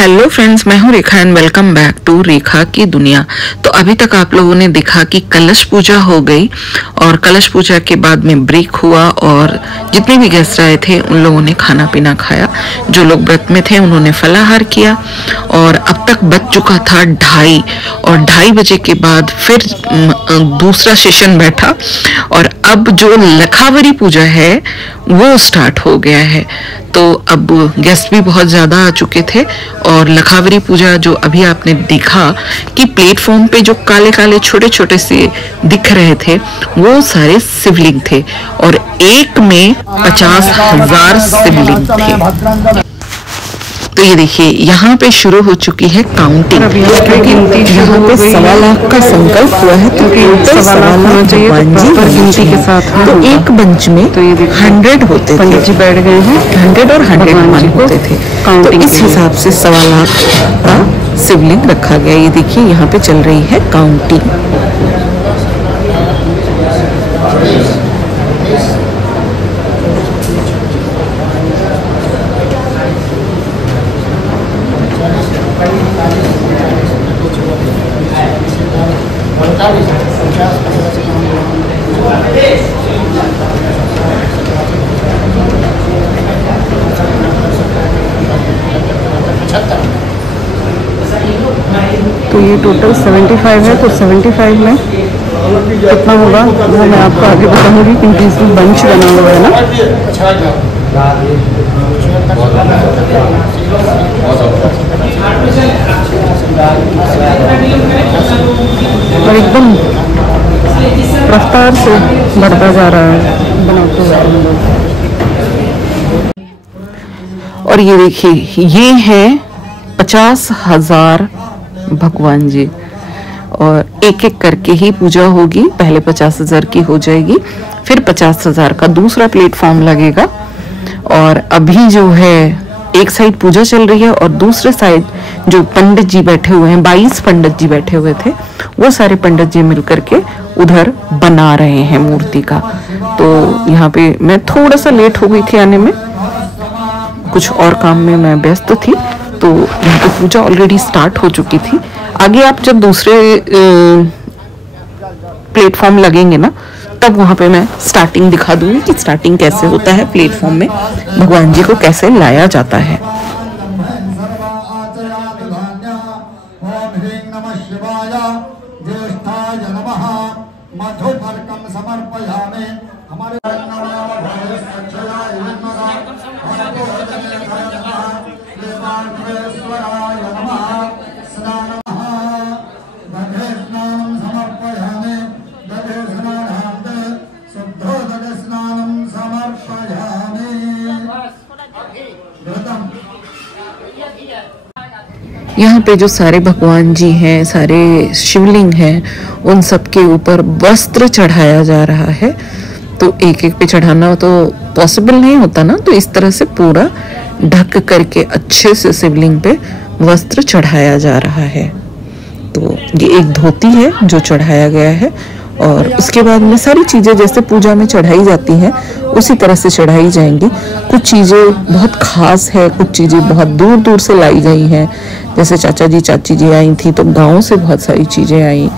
Hello friends, मैं हूं रेखा and welcome back to रेखा की दुनिया। तो अभी तक आप लोगों ने देखा कि कलश पूजा हो गई और कलश पूजा के बाद में ब्रेक हुआ और जितने भी गेस्ट आए थे उन लोगों ने खाना पीना खाया। जो लोग व्रत में थे उन्होंने फलाहार किया और अब तक बज चुका था 2:30 और 2:30 बजे के बाद फिर दूसरा सेशन बैठा और अब जो लखावरी पूजा है वो स्टार्ट हो गया है। तो अब गेस्ट भी बहुत ज़्यादा आ चुके थे और लखावरी पूजा जो अभी आपने देखा कि प्लेटफॉर्म पे जो काले काले छोटे छोटे से दिख रहे थे वो सारे शिवलिंग थे और एक में 50,000 शिवलिंग थे। तो ये देखिए यहाँ पे शुरू हो चुकी है काउंटिंग क्योंकि यहाँ पे 1.25 लाख का संकल्प हुआ है क्योंकि 1.25 लाख गिनती के साथ तो एक बेंच में 100 होते थे। पंडित जी बैठ गए हैं 100 और 101 होते थे। तो इस हिसाब से 1.25 लाख का शिवलिंग रखा गया। ये देखिए यहाँ पे चल रही है काउंटिंग। तो ये टोटल 75 है। तो 75 में कितना होगा वो मैं आपको आगे बताऊंगी क्योंकि इसमें बंच बना हुआ है ना। और एकदम रफ्तार से बढ़ता जा रहा है बनाते हुए। और ये देखिए ये है 50,000 भगवान जी और एक एक करके ही पूजा होगी। पहले 50,000 की हो जाएगी, फिर 50,000 का दूसरा प्लेटफॉर्म लगेगा। और अभी जो है एक साइड पूजा चल रही है और दूसरे साइड जो पंडित जी बैठे हुए हैं, 22 पंडित जी बैठे हुए थे, वो सारे पंडित जी मिलकर के उधर बना रहे हैं मूर्ति का। तो यहाँ पे मैं थोड़ा सा लेट हो गई थी आने में, कुछ और काम में मैं व्यस्त थी। तो यहाँ पे पूजा ऑलरेडी स्टार्ट हो चुकी थी। आगे आप जब दूसरे प्लेटफॉर्म लगेंगे ना तब वहां पे मैं स्टार्टिंग दिखा दूंगी कि स्टार्टिंग कैसे होता है, प्लेटफॉर्म में भगवान जी को कैसे लाया जाता है। यहाँ पे जो सारे भगवान जी हैं, सारे शिवलिंग हैं, उन सब के ऊपर वस्त्र चढ़ाया जा रहा है। तो एक एक पे चढ़ाना तो पॉसिबल नहीं होता ना, तो इस तरह से पूरा ढक करके अच्छे से शिवलिंग पे वस्त्र चढ़ाया जा रहा है। तो ये एक धोती है जो चढ़ाया गया है और उसके बाद में सारी चीज़ें जैसे पूजा में चढ़ाई जाती हैं उसी तरह से चढ़ाई जाएंगी। कुछ चीज़ें बहुत खास है, कुछ चीज़ें बहुत दूर दूर से लाई गई हैं। जैसे चाचा जी चाची जी आई थी तो गांव से बहुत सारी चीज़ें आई,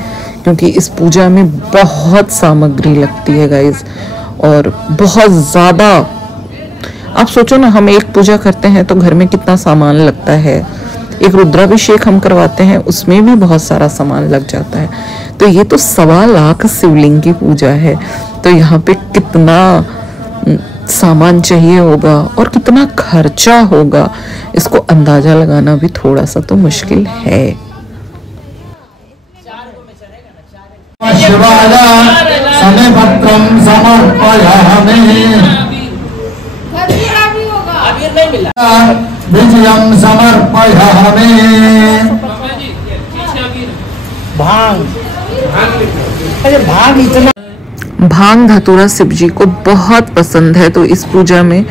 क्योंकि इस पूजा में बहुत सामग्री लगती है गाइस और बहुत ज़्यादा। आप सोचो ना, हम एक पूजा करते हैं तो घर में कितना सामान लगता है। एक रुद्राभिषेक हम करवाते हैं उसमें भी बहुत सारा सामान लग जाता है। तो ये तो 1.25 लाख शिवलिंग की पूजा है, तो यहाँ पे कितना सामान चाहिए होगा और कितना खर्चा होगा, इसको अंदाजा लगाना भी थोड़ा सा तो मुश्किल है। विजयम समर्पयामि। भांग धतूरा शिव जी को बहुत पसंद है, तो इस पूजा में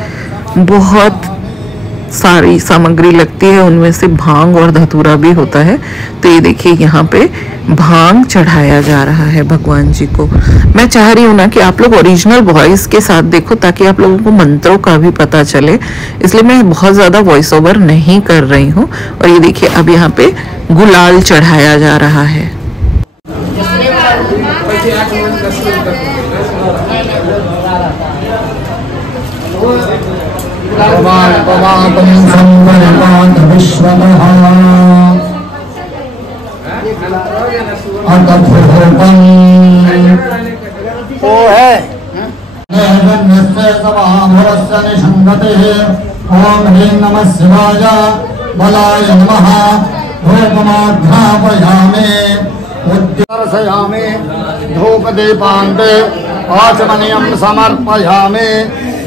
बहुत सारी सामग्री लगती है, उनमें से भांग और धतूरा भी होता है। तो ये देखिए यहाँ पे भांग चढ़ाया जा रहा है भगवान जी को। मैं चाह रही हूँ ना कि आप लोग ओरिजिनल वॉइस के साथ देखो, ताकि आप लोगों को मंत्रों का भी पता चले, इसलिए मैं बहुत ज़्यादा वॉइस ओवर नहीं कर रही हूँ। और ये देखिए अब यहाँ पे गुलाल चढ़ाया जा रहा है। वो है ओम ह्रीं नमः शिवाय बलाय नमः धूपमाघ्रापयामि उद्दर्शयामि धूपदीपान्ते आचमनीयं समर्पयामि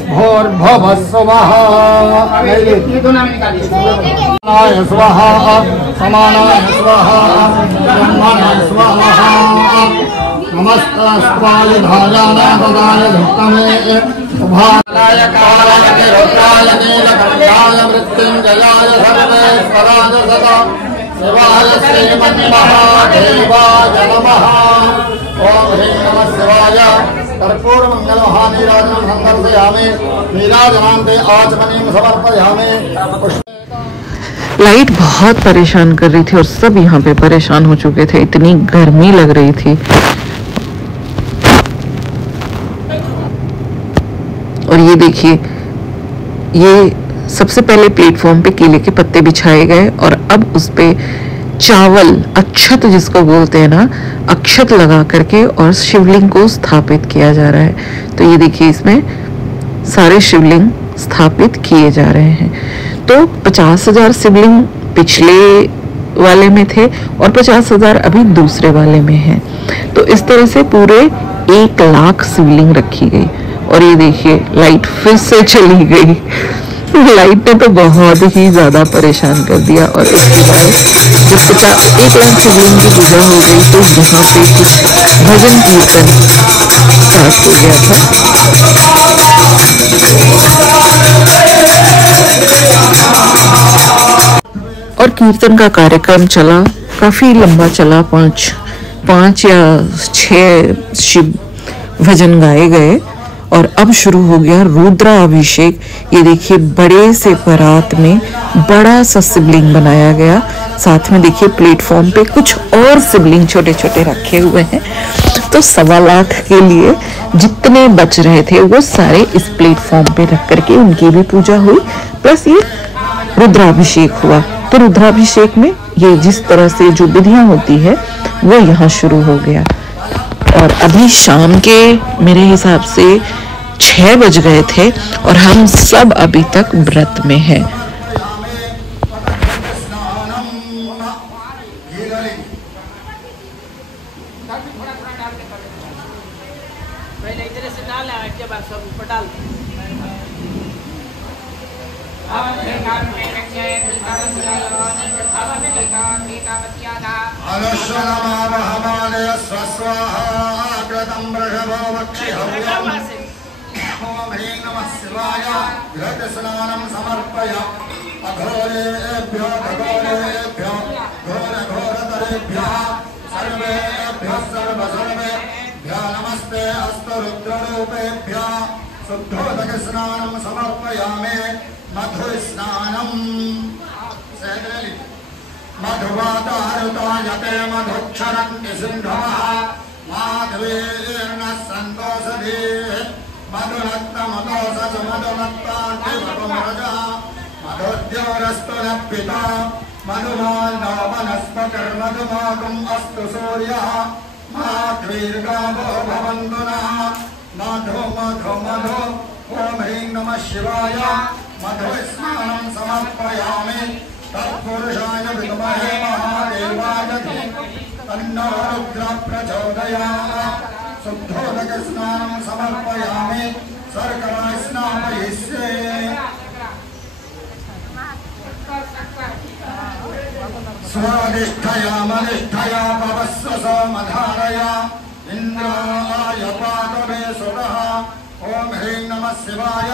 भूर्भुवः स्वः समानाय स्वाहा समानाय स्वाहा ब्रह्मणाय स्वाहा नमस्तास्त्वाय धाराणाय ददाय धुक्तमे शुभाय कालाय निरुद्राय नीलकण्ठाय मृत्युञ्जयाय सर्वेश्वराय सदा शिवाय श्रीमन्महादेवाय नमः। ओम ह्रीं नमः शिवाय कर्पूर मंगल महानीराजनं संदर्शयामि नीराजनान्ते आचमनीं समर्पयामि। लाइट बहुत परेशान कर रही थी और सब यहाँ पे परेशान हो चुके थे, इतनी गर्मी लग रही थी। और ये देखिए, ये सबसे पहले प्लेटफॉर्म पे केले के पत्ते बिछाए गए और अब उस पे चावल, अक्षत जिसको बोलते हैं ना, अक्षत लगा करके और शिवलिंग को स्थापित किया जा रहा है। तो ये देखिए, इसमें सारे शिवलिंग स्थापित किए जा रहे हैं। तो 50,000 शिवलिंग पिछले वाले में थे और 50,000 अभी दूसरे वाले में हैं। तो इस तरह से पूरे 1,00,000 शिवलिंग रखी गई। और ये देखिए, लाइट फिर से चली गई। लाइट ने तो बहुत ही ज्यादा परेशान कर दिया। और उसके बाद जब 1,00,000 शिवलिंग की पूजा हो गई तो यहाँ पे कुछ भजन कीर्तन स्टार्ट हो गया था। और कीर्तन का कार्यक्रम चला, काफी लंबा चला, 5 या 6 शिव भजन गाए गए। और अब शुरू हो गया रुद्राभिषेक। ये देखिए, बड़े से परात में बड़ा सा शिवलिंग बनाया गया। साथ में देखिए प्लेटफॉर्म पे कुछ और शिवलिंग छोटे छोटे रखे हुए हैं। तो 1,25,000 के लिए जितने बच रहे थे वो सारे इस प्लेटफॉर्म पे रख करके उनकी भी पूजा हुई, प्लस ये रुद्राभिषेक हुआ। तो रुद्राभिषेक में ये जिस तरह से जो विधियां होती है वो यहाँ शुरू हो गया। और अभी शाम के मेरे हिसाब से 6 बज गए थे और हम सब अभी तक व्रत में हैं। ओम ह्रीं नमः शिवाय घृतस्नानं समर्पयामि अघोरेभ्यो घोरेभ्यो घोरघोरतरेभ्यः सर्वेभ्यः सर्वसर्वेभ्यः नमस्ते अस्तु रुद्ररूपेभ्यः शुद्धोदकस्नानं समर्पयामि मधुस्नानं मधुवातारुतायते मधुक्षरन्ति सिन्धवः माधवीर्नः सन्तोषधीः मधुनत्तमदोषसु मधुनत्तान्तिमधुमरजः मधुद्योरस्तु नः पिता मधुमान्नो वनस्पतिर्मधुमाकम् अस्तु सूर्यः माध्वीर्गावो भवन्तु नः मधु मधु मधु। ओम ह्रीं नमः शिवाय मधुस्नानं समर्पयामि तत्पुरुषाय विद्महे महादेवाय धीमहि तन्नो रुद्रः प्रचोदयात्। शुद्धोदकस्नानं समर्पयामि शर्करा स्नापयिष्ये। स्वादिष्ठया मनिष्ठया पवस्व सोमधारया इन्द्राय पातु मे सुतः। ओम ह्रीं नमः शिवाय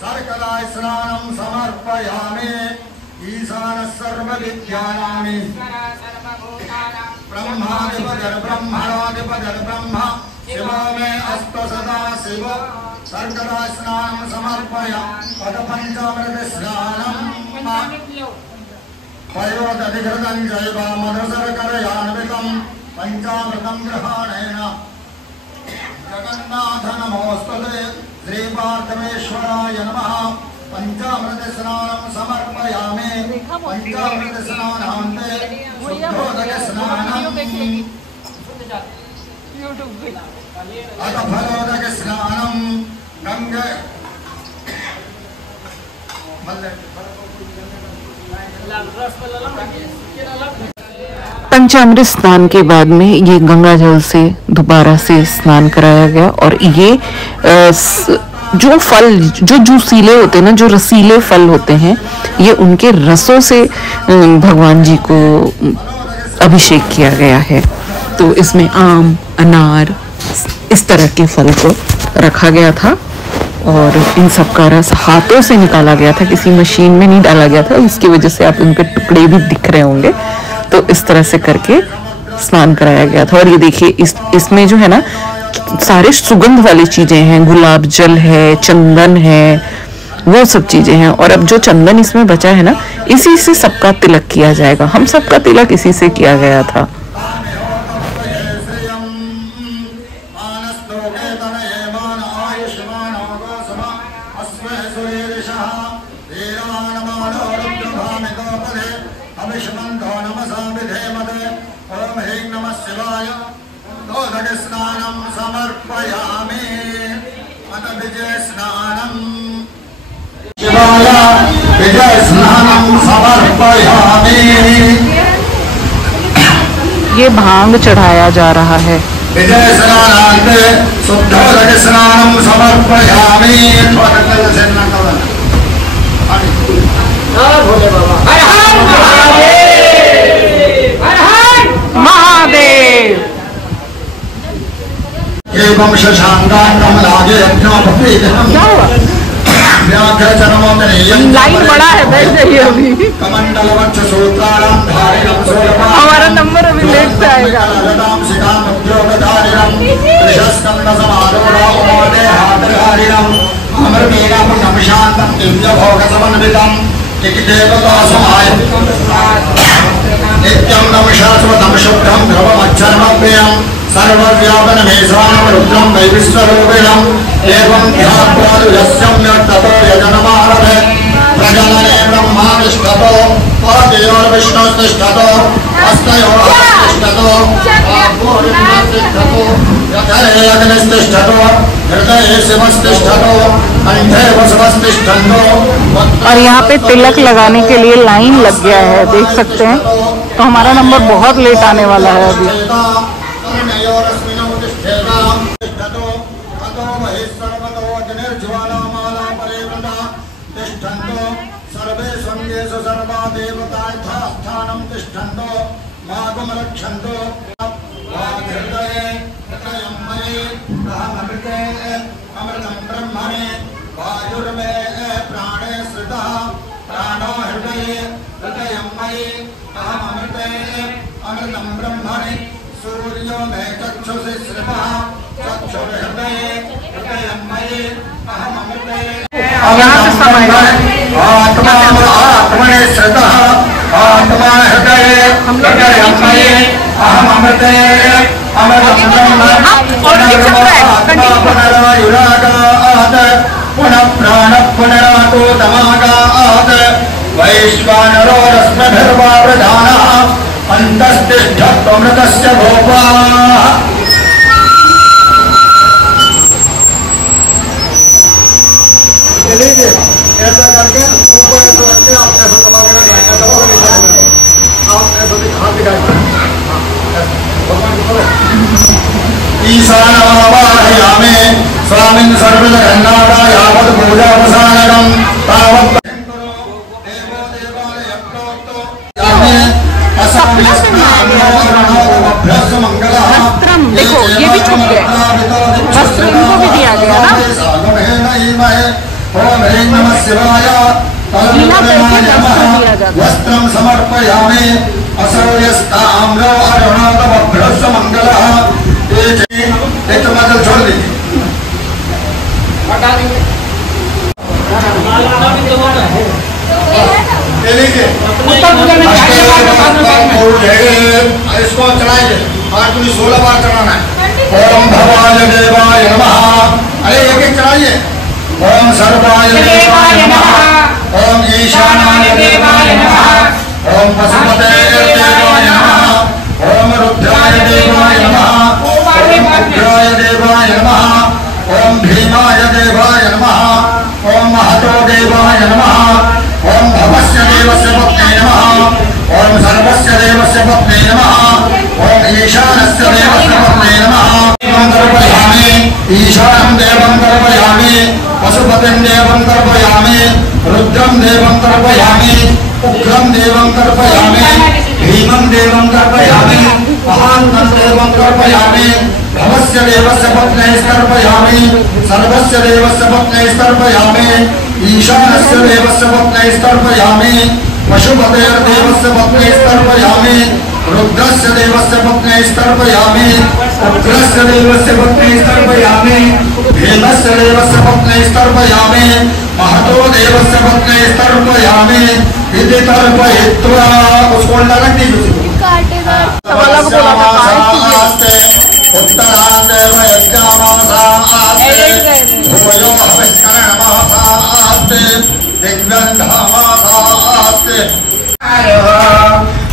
सर्कला स्नानं समर्पयामि ईशानः सर्वविद्यानां ब्रह्माधिपतिर्ब्रह्मणाधिपतिर्ब्रह्म शिवो मे अस्तु सदा शिव सर्कला स्नानं समर्पयामि पदपञ्चामृत स्नानं पयोदधिकृतं जैव मधुशर्करयान्वितं पञ्चामृतं ग्रहणेन जगन्नाथ नमोस्तुते श्रीपार्थमेश्वराय नमः पंचामृत स्नानं समर्पयामि पंचामृत स्नानान्ते शुद्धोदक स्नानं अथ फलोदक स्नानं गंगे पंचामृत स्नान के बाद में ये गंगा जल से दोबारा से स्नान कराया गया और ये जो फल जो जूसीले होते हैं ना, जो रसीले फल होते हैं, ये उनके रसों से भगवान जी को अभिषेक किया गया है। तो इसमें आम, अनार, इस तरह के फल को रखा गया था और इन सब का रस हाथों से निकाला गया था, किसी मशीन में नहीं डाला गया था। इसकी वजह से आप उनके टुकड़े भी दिख रहे होंगे। तो इस तरह से करके स्नान कराया गया था। और ये देखिए इसमें जो है ना सारे सुगंध वाली चीजें हैं, गुलाब जल है, चंदन है, वो सब चीजें हैं। और अब जो चंदन इसमें बचा है ना, इसी से सबका तिलक किया जाएगा। हम सबका तिलक इसी से किया गया था। ये भांग चढ़ाया जा रहा है। विजय स्नानान्ते शुद्धोदक स्नानं समर्पयामि। महादेव। एवं शशांकान्नं लागे यज्ञोपवीतं लाइन बड़ा है, बैठ जाइए अभी। हमारा नंबर अभी लेट से आएगा। नित्यं नमशाश्वतं शुद्धं ध्रुवमच्छर्मप्रियं सर्वव्यापनमेषां रुद्रं वै विश्वरूपिणम् एवं ध्यात्वादुयस्यं ततो यजनमारभे प्रजनने ब्रह्मा तिष्ठतो पादयोर्विष्णुस्तिष्ठतो हस्तयोर्तिष्ठतो पापोर्तिष्ठतो यथे अग्निस्तिष्ठतो हृदये शिवस्तिष्ठतो कंठे वसवस्तिष्ठन्तो। और यहाँ पे तिलक लगाने के लिए लाइन लग गया है, देख सकते हैं। तो हमारा नंबर बहुत लेट आने वाला है अभी। सूर्यो मे चक्षुषि श्रितः चक्षुर्हृदये हृदयं मयि अहममृते। आत्मने श्रितः आत्मा हृदये हृदयं मयि अहममृते पुनरायुरागात् पुनः प्राणः पुनरातोतमागात् वैश्वानरो रश्मिभिर्वा प्रधानः अन्तस्तिष्ठत्वमृतस्य भोपाः। चलिए ऐसा करके ऊपर ऐसा रखते आप ऐसा दबा के रखा दबा के आप ऐसा हाथ दिखाएंगे भगवान को ईशानमावाहयामि स्वामिन् सर्वजगन्नाथा यावत् पूजावसानकं तावत् वस्त्रम देखो ये भी छुप गए, वस्त्र इनको भी दिया गया ना। शिवाय वस्त्रं समर्पयामि असौर्यस्ताम्रो अरुणोदवभ्रस्व मंगलः। एक मदल छोड़ दीजिए। इसको चढ़ाइए, आज तुम्हें 16 बार चढ़ाना है। ओम भवाय देवाय नमः। अरे एक एक चढ़ाइए। ओम सर्वाय देवाय नमः। ओम ईशानाय देवाय नमः। ओम पशुपते देवाय नमः। ओम रुद्राय देवाय नमः। ओम उग्राय देवाय नमः। ओम भीमाय देवाय नमः। ओम महतो देवाय नमः। ओम भवस्य देवस्य पत्न्यै नमः। ओम सर्वस्य देवस्य पत्न्यै नमः। ओम ईशानस्य देवस्य पत्न्यै नमः। तर्पयामि ईशानं देवं तर्पयामि। पशुपतिं देवं तर्पयामि। रुद्रं देवं तर्पयामि। उग्रं देवं तर्पयामि। भीमं देवं तर्पयामि। महान्तं देवं तर्पयामि। भवस्य देवस्य पत्न्यैस्तर्पयामि। सर्वस्य देवस्य पत्न्यैस्तर्पयामि। ईशानस्य देवस्य पत्न्यैस्तर्पयामि। पशुपतेर्देवस्य पत्न्यैस्तर्पयामि। रुद्रस्य देवस्य पत्न्यैस्तर्पयामि। उग्रस्य देवस्य पत्न्यैस्तर्पयामि। भीमस्य देवस्य पत्न्यैस्तर्पयामि। महतो देवस्य पत्न्यैस्तर्पयामि। इति तर्पयित्वा उसको उल्टा रख दीजिए। उत्तरादेव यज्ञामासास्ते भूयो हविष्करणमासास्ते दिग्बन्धमासास्ते।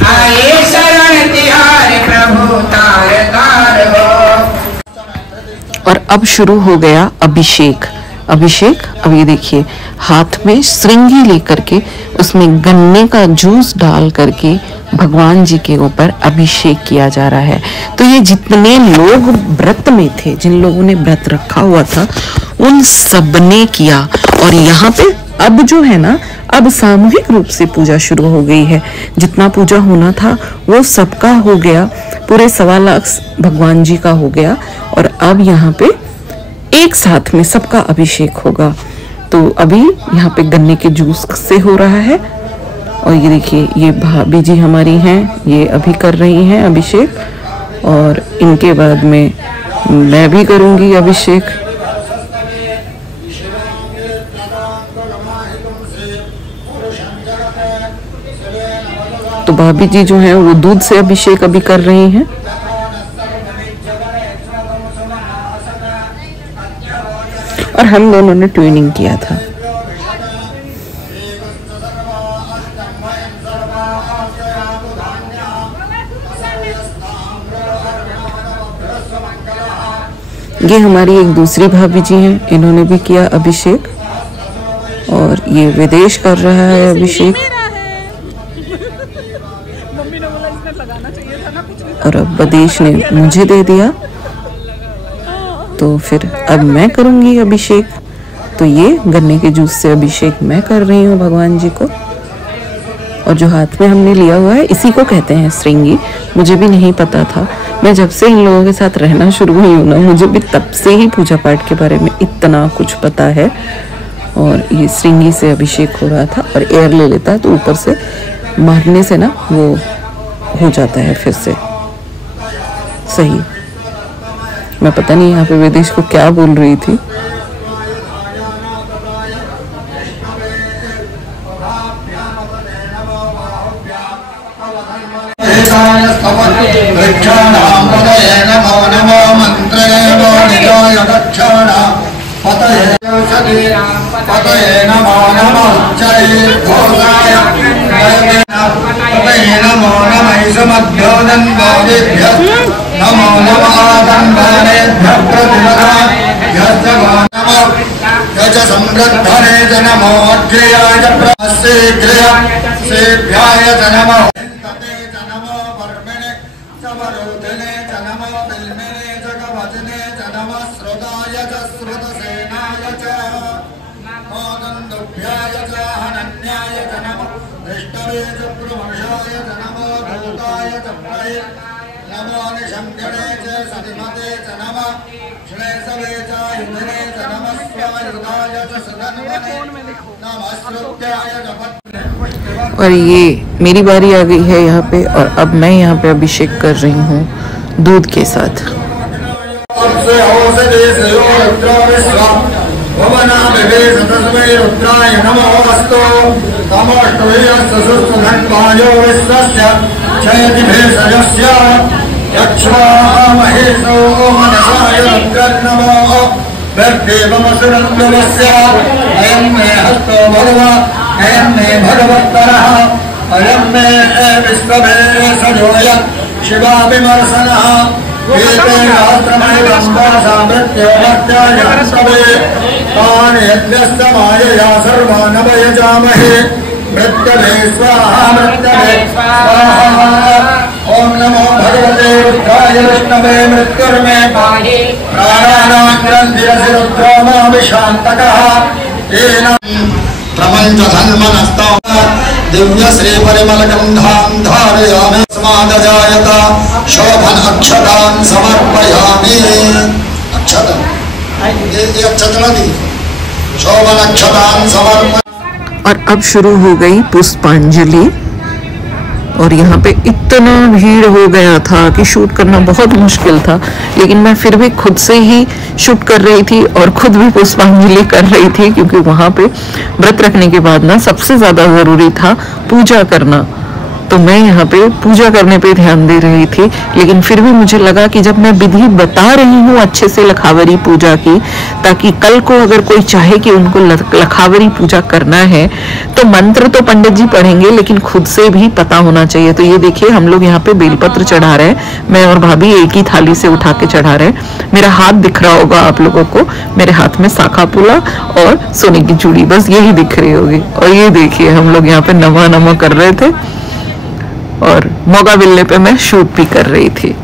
आये शरण तिहारे प्रभु तारकार हो। और अब शुरू हो गया अभिषेक। अभिषेक अब ये देखिए, हाथ में श्रृंगी लेकर के उसमें गन्ने का जूस डाल करके भगवान जी के ऊपर अभिषेक किया जा रहा है। तो ये जितने लोग व्रत में थे, जिन लोगों ने व्रत रखा हुआ था, उन सबने किया। और यहाँ पे अब जो है ना, अब सामूहिक रूप से पूजा शुरू हो गई है। जितना पूजा होना था वो सबका हो गया, पूरे 1.25 लाख भगवान जी का हो गया। और अब यहाँ पे एक साथ में सबका अभिषेक होगा। तो अभी यहाँ पे गन्ने के जूस से हो रहा है। और ये देखिए, ये भाभी जी हमारी हैं, ये अभी कर रही हैं अभिषेक। और इनके बाद में मैं भी करूँगी अभिषेक। तो भाभी जी जो हैं वो दूध से अभिषेक अभी कर रही हैं। और हम दोनों ने ट्विनिंग किया था। ये हमारी एक दूसरी भाभी जी हैं, इन्होंने भी किया अभिषेक। और ये विदेश कर रहा है अभिषेक। और अब विदेश ने मुझे दे दिया, तो फिर अब मैं करूंगी अभिषेक। तो ये गन्ने के जूस से अभिषेक मैं कर रही हूँ भगवान जी को। और जो हाथ में हमने लिया हुआ है, इसी को कहते हैं श्रृंगी। मुझे भी नहीं पता था, मैं जब से इन लोगों के साथ रहना शुरू हुई हूँ ना, मुझे भी तब से ही पूजा पाठ के बारे में इतना कुछ पता है। और ये श्रृंगी से अभिषेक हो रहा था। और एयर ले लेता है तो ऊपर से मारने से ना वो हो जाता है फिर से सही। मैं पता नहीं यहाँ पे विदेश को क्या बोल रही थी। नमो नमः आदन्वानेभ्यः प्रतिपदाभ्यः यज समृद्धने च नमो अग्र्याय सेभ्याय च नमो तते च नमो वर्मिणे समरोधने च नमो बिल्मिने च कवचने च नमः श्रुताय च श्रुतसेनाय च मोदन्दुभ्याय च हनन्याय च नमः विष्णवे च प्रमर्षाय च नमो भूताय च नमो निशंकरे च सतिमते च नमः श्रेयसवे च इंद्रे च नमः स्वायुधाय च सदन्वने नमः श्रुत्याय च पत्ने। और ये मेरी बारी आ गई है यहाँ पे, और अब मैं यहाँ पे अभिषेक कर रही हूँ दूध के साथ। रुद्राय नमोऽस्तु तमोष्टभेयस्तुष्टधन्वायो विश्वस्य चयति भेषजस्य यक्ष्वामहेशो मनसाय रुद्रन्नमो व्यर्थेवमसुरन्द्रवस्य अयं मे हस्तो भगवा अयं मे भगवत्तरः अयं मे विश्वभेषजो यत् शिवाभिमर्शनः एतेन मृत्योमर्त्याय हस्तवे तानि यज्ञस्य मायया सर्वानवयजामहे मृत्यवे स्वाहा मृत्यवे स्वाहा। ओम नमो भगवते रुद्राय विष्णवे मृत्युर्मे पाहि प्राणानां ग्रन्थिरसि रुद्रो माभिशान्तकः येन प्रपञ्च धन्मनस्तौ दिव्य श्री परिमल गंधां धारयामि स्मादजायत शोभन अक्षतां समर्पयामि। अक्षत ये अक्षता दी शोभन अक्षतां समर्पयामि। और अब शुरू हो गई पुष्पांजलि, और यहाँ पे इतना भीड़ हो गया था कि शूट करना बहुत मुश्किल था, लेकिन मैं फिर भी खुद से ही शूट कर रही थी और खुद भी पुष्पांजलि कर रही थी, क्योंकि वहाँ पे व्रत रखने के बाद ना सबसे ज्यादा जरूरी था पूजा करना। तो मैं यहाँ पे पूजा करने पे ध्यान दे रही थी, लेकिन फिर भी मुझे लगा कि जब मैं विधि बता रही हूँ अच्छे से लखावरी पूजा की, ताकि कल को अगर कोई चाहे कि उनको लखावरी पूजा करना है तो मंत्र तो पंडित जी पढ़ेंगे, लेकिन खुद से भी पता होना चाहिए। तो ये देखिए हम लोग यहाँ पे बेलपत्र चढ़ा रहे हैं, मैं और भाभी एक ही थाली से उठा के चढ़ा रहे हैं। मेरा हाथ दिख रहा होगा आप लोगों को, मेरे हाथ में साखा पुला और सोने की चूड़ी, बस यही दिख रही होगी। और ये देखिए हम लोग यहाँ पे नमा नमा कर रहे थे, और मौका मिलने पे मैं शूट भी कर रही थी।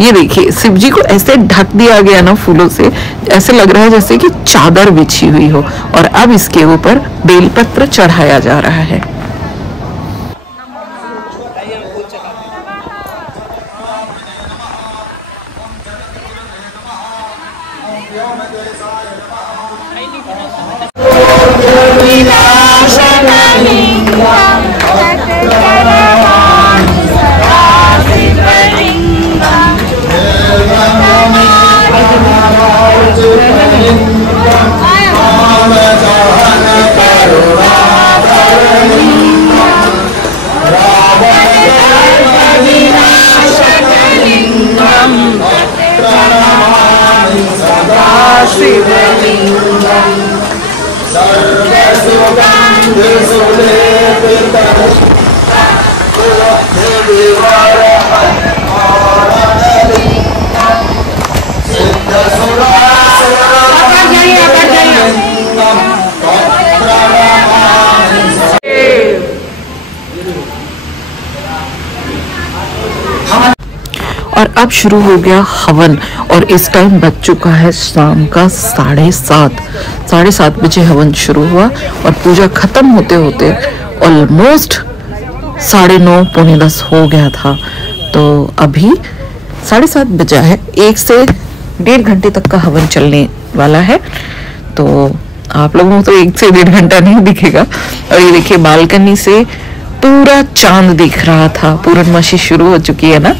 ये देखिए शिव जी को ऐसे ढक दिया गया ना फूलों से, ऐसे लग रहा है जैसे कि चादर बिछी हुई हो, और अब इसके ऊपर बेलपत्र चढ़ाया जा रहा है। और अब शुरू हो गया हवन, और इस टाइम बज चुका है शाम का 7:30 बजे हवन शुरू हुआ, और पूजा खत्म होते होते ऑलमोस्ट 9:30 पौने 10 हो गया था। तो अभी 7:30 बजा है, 1 से 1.5 घंटे तक का हवन चलने वाला है। तो आप लोगों को तो 1 से 1.5 घंटा नहीं दिखेगा। और ये देखिए बालकनी से पूरा चांद दिख रहा था, पूर्णमासी शुरू हो चुकी है ना।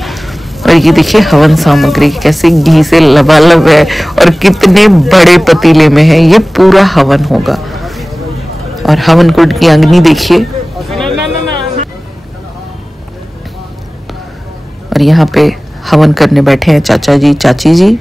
और ये देखिए हवन सामग्री कैसे घी से लबालब है, और कितने बड़े पतीले में है, ये पूरा हवन होगा। और हवन कुंड की अग्नि देखिए, और यहाँ पे हवन करने बैठे हैं चाचा जी चाची जी।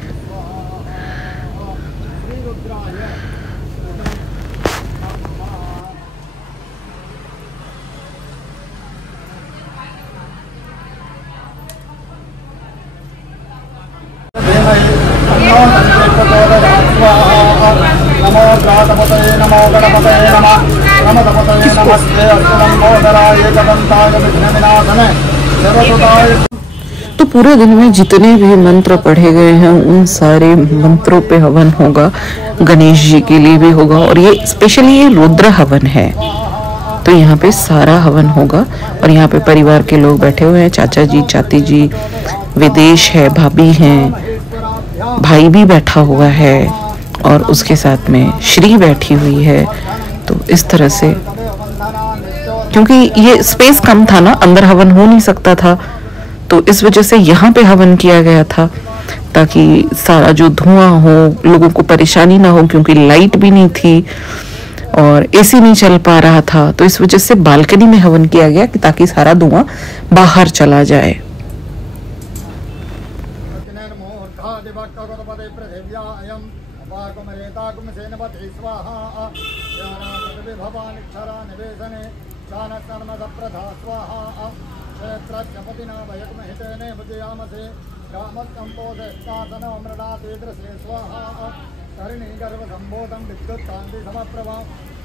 तो पूरे दिन में जितने भी मंत्र पढ़े गए हैं उन सारे मंत्रों पे हवन होगा, गणेश जी के लिए भी होगा, और ये स्पेशली ये रुद्र हवन है। तो तो यहाँ पे सारा हवन होगा और यहाँ पे परिवार के लोग बैठे हुए हैं, चाचा जी, चाची जी, विदेश है, भाभी हैं, भाई भी बैठा हुआ है और उसके साथ में श्री बैठी हुई है। तो इस तरह से, क्योंकि ये स्पेस कम था ना, अंदर हवन हो नहीं सकता था, तो इस वजह से यहाँ पे हवन किया गया था ताकि सारा जो धुआं हो, लोगों को परेशानी ना हो, क्योंकि लाइट भी नहीं थी और एसी नहीं चल पा रहा था। तो इस वजह से बालकनी में हवन किया गया कि ताकि सारा धुआं बाहर चला जाए।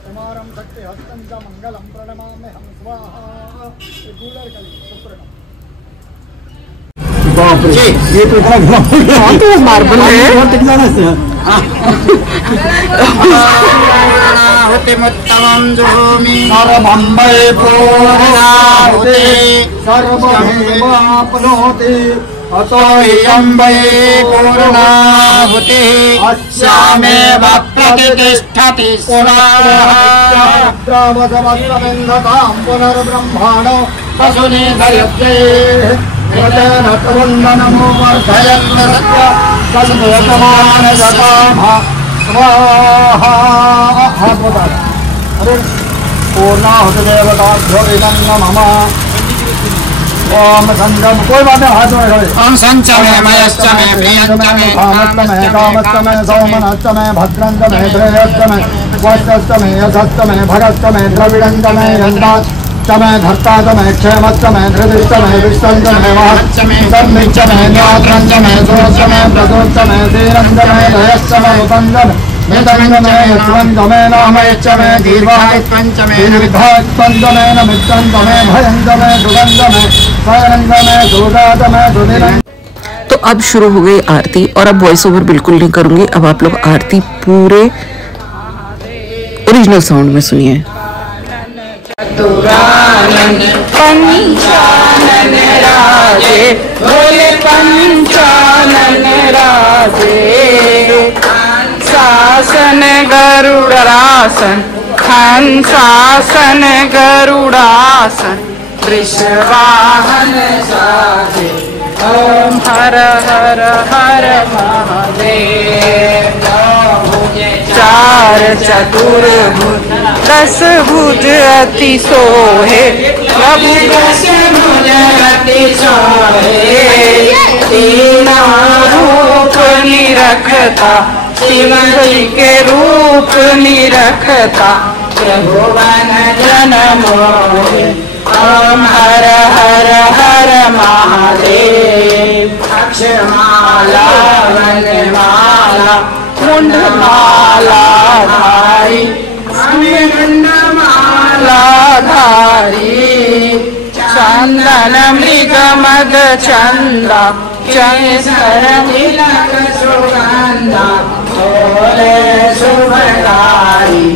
कुमारं शक्ति हस्तं च मंगलं प्रणमामि हम स्वाहा। ये तो इतना मार्बल है। हुतिमुत्तमं जुहोमि सर्वम्बे पूर्णाहुति सर्वमेवाप्नोति अतो ह्यम्बे पूर्णाहुतिः अस्यामेव प्रतिष्ठति स्वाहा। पुनर्ब्रह्माणो पशुनि दयते वन्दनमो वर्धयन् स्वाहा। पूर्णाहुति देवताभ्यो इदं नमः। ओम संगम, कोई बात नहीं, हाथ में खड़े। ओम संचमे मयश्चमे प्रियंचमे कामस्तमे कामस्तमे सौमनस्तमे भद्रंतमे श्रेयस्तमे वस्तस्तमे यशस्तमे भगस्तमे द्रविडंतमे यन्दास्तमे धर्तास्तमे क्षेमस्तमे धृतिस्तमे विष्टंतमे महस्तमे सन्निच्चमे न्यात्रंचमे सोस्तमे प्रदोस्तमे धीरंतमे दयस्तमे उतंतमे मेतंतमे यत्वंतमे नामयच्चमे दीर्घायत्वंचमे दीर्घायत्वंतमे नमित्तंतमे भयंतमे सुगंतमे स्वयंतमे सुगातमे सुदिनं। तो अब शुरू हो गई आरती और अब वॉइस ओवर बिल्कुल नहीं करूंगी। अब आप लोग आरती पूरे ओरिजिनल साउंड में सुनिए। पंचानन राजे भोले पंचानन राजे शासन गरुड़ासन हंसासन गरुड़ासन वृषवाहन साजे ओम हर हर हर महादेव। चार चतुर्भुज 10 भुज अति सोहे प्रभु 10 भुज अति सोहे। तीना रूप निरखता शिव जी के रूप निरखता प्रभु वन जन मोहे। ओम हर हर हर महादेव। अक्षमाला वनमाला मुंडमाला धारी मुंडमाला धारी चंदन मृग मद चंदा चंदन तिलक सुगंधा भोले शुभकारी।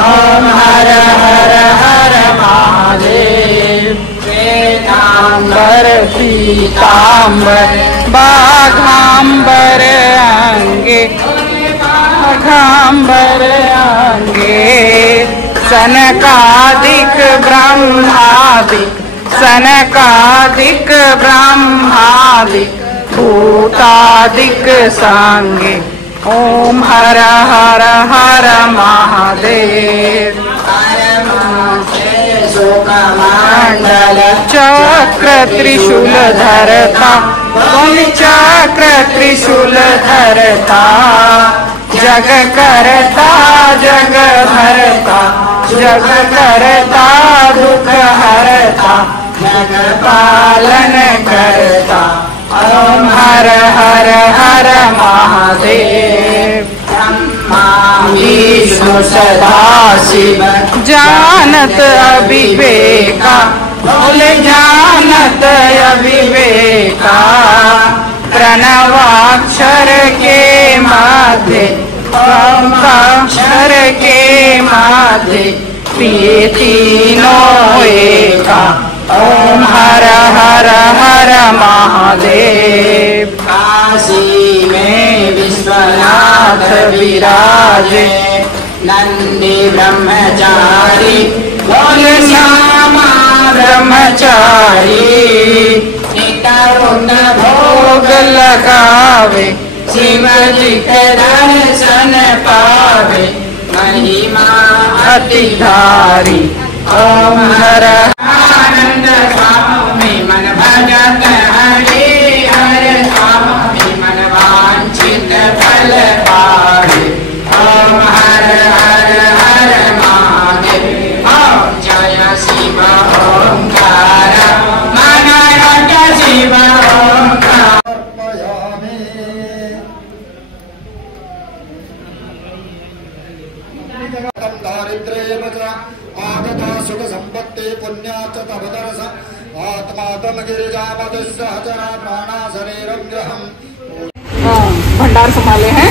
ओम हर हर हर महादेव। श्वेतांबर पीतांबर बाघांबर अंगे बाघांबर अंगे सनकादिक ब्रह्मादिक सनकादिक ब्रह्मादिक भूतादिक सांगे। ओम हर हर हर महादेव। मंडल चक्र त्रिशूल धरता चक्र त्रिशूल धरता जग करता जग भरता जग करता दुख हरता जग पालन करता। ओम हर हर हर महादेव। ब्रह्मा विष्णु सदाशिव जानत अविवेका बोले जानत अविवेका। प्रणवाक्षर के माथे ओंकाक्षर के माथे प्रिय तीनों एका। ओम हर हर हर महादेव। काशी में विश्वनाथ विराजे, नंदी ब्रह्मचारी बोल श्यामा ब्रह्मचारी। नित्य भोग लगावे, शिव जी के दर्शन पावे, महिमा अति धारी। ओम हर आनंद स्वामी मन भजत हरि, हर स्वामी मन वांछित फल पावे। ओम हर हर हर महादेव। ओम जय शिव ओंकार, मन रट शिव ओंकार। दारिद्र्येव च आगता सुख संपत्ति पुण्याच तव दर्श। आत्मा तम गिरिजामदस्य हजरा प्राणा शरीरं ग्रहम्। भंडार संभाले हैं।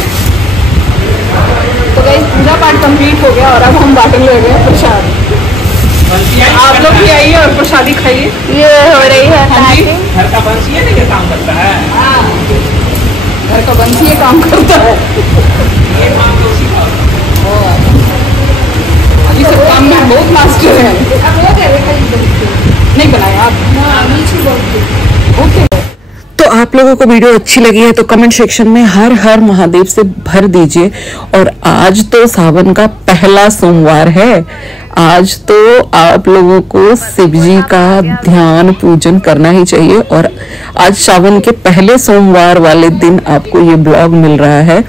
तो गाइस पूजा पाठ कंप्लीट हो गया और अब हम बांटने लगे हैं प्रसाद। आप लोग भी आइए और प्रसादी खाइए। ये हो रही है हाँ जी, घर का बंसी है ना, ये काम करता है। हाँ, घर का बंसी ये काम करता है। ये काम तो उसी का। ये सब काम में बहुत मास्टर है। नहीं बनाए आप? ओके। तो आप लोगों को वीडियो अच्छी लगी है तो कमेंट सेक्शन में हर हर महादेव से भर दीजिए। और आज तो सावन का पहला सोमवार है। आज तो आप लोगों को शिव जी का ध्यान पूजन करना ही चाहिए। और आज सावन के पहले सोमवार वाले दिन आपको ये ब्लॉग मिल रहा है,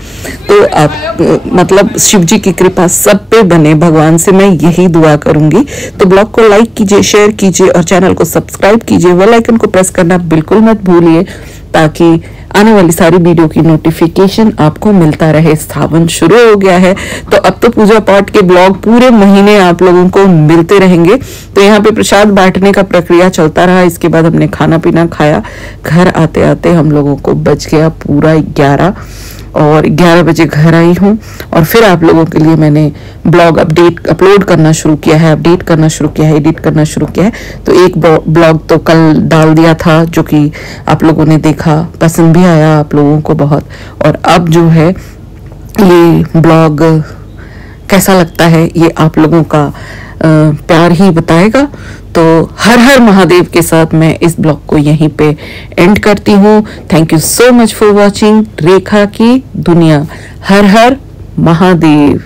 तो आप मतलब शिव जी की कृपा सब पे बने, भगवान से मैं यही दुआ करूंगी। तो ब्लॉग को लाइक कीजिए, शेयर कीजिए और चैनल को सब्सक्राइब कीजिए। बेल आइकन को प्रेस करना बिल्कुल मत भूलिए ताकि आने वाली सारी वीडियो की नोटिफिकेशन आपको मिलता रहे। सावन शुरू हो गया है तो अब तो पूजा पाठ के ब्लॉग पूरे महीने आप लोगों को मिलते रहेंगे। तो यहाँ पे प्रसाद बांटने का प्रक्रिया चलता रहा। इसके बाद हमने खाना पीना खाया। घर आते आते हम लोगों को बज गया पूरा 11 और 11 बजे घर आई हूँ। और फिर आप लोगों के लिए मैंने ब्लॉग अपलोड करना शुरू किया है, एडिट करना शुरू किया है। तो एक ब्लॉग तो कल डाल दिया था जो कि आप लोगों ने देखा, पसंद भी आया आप लोगों को बहुत। और अब जो है ये ब्लॉग कैसा लगता है ये आप लोगों का प्यार ही बताएगा। तो हर हर महादेव के साथ मैं इस ब्लॉग को यहीं पे एंड करती हूँ। Thank you so much for watching Rekha की दुनिया। हर हर महादेव।